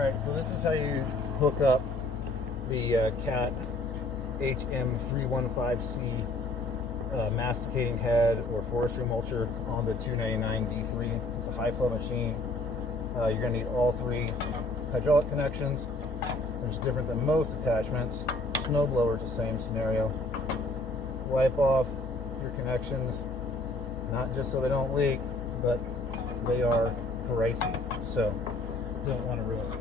Alright, so this is how you hook up the Cat HM315C masticating head or forestry mulcher on the 299D3. It's a high flow machine. You're going to need all three hydraulic connections, which is different than most attachments. Snow blower is the same scenario. Wipe off your connections, not just so they don't leak, but they are pricey, so don't want to ruin it.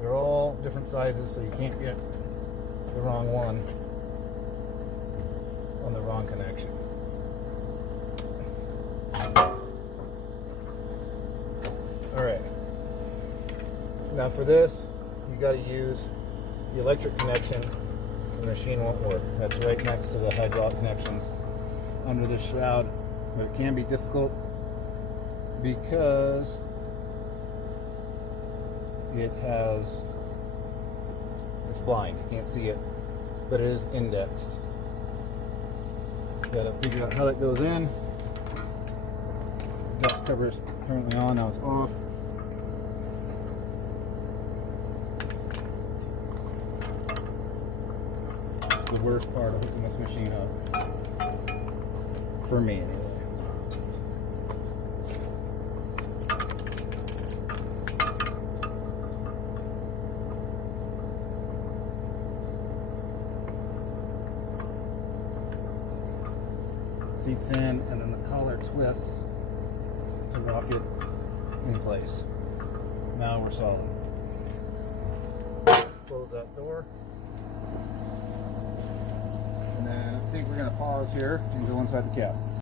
They're all different sizes, so you can't get the wrong one on the wrong connection. Alright, now for this you got to use the electric connection. The machine won't work. That's right next to the hydraulic connections under the shroud, but it can be difficult because it's blind, you can't see it, but it is indexed. Got to figure out how that goes in. The dust cover is currently on, now it's off. It's the worst part of hooking this machine up, for me anyway. Seats in, and then the collar twists to lock it in place. Now we're solid. Close that door. And then I think we're going to pause here and go inside the cab.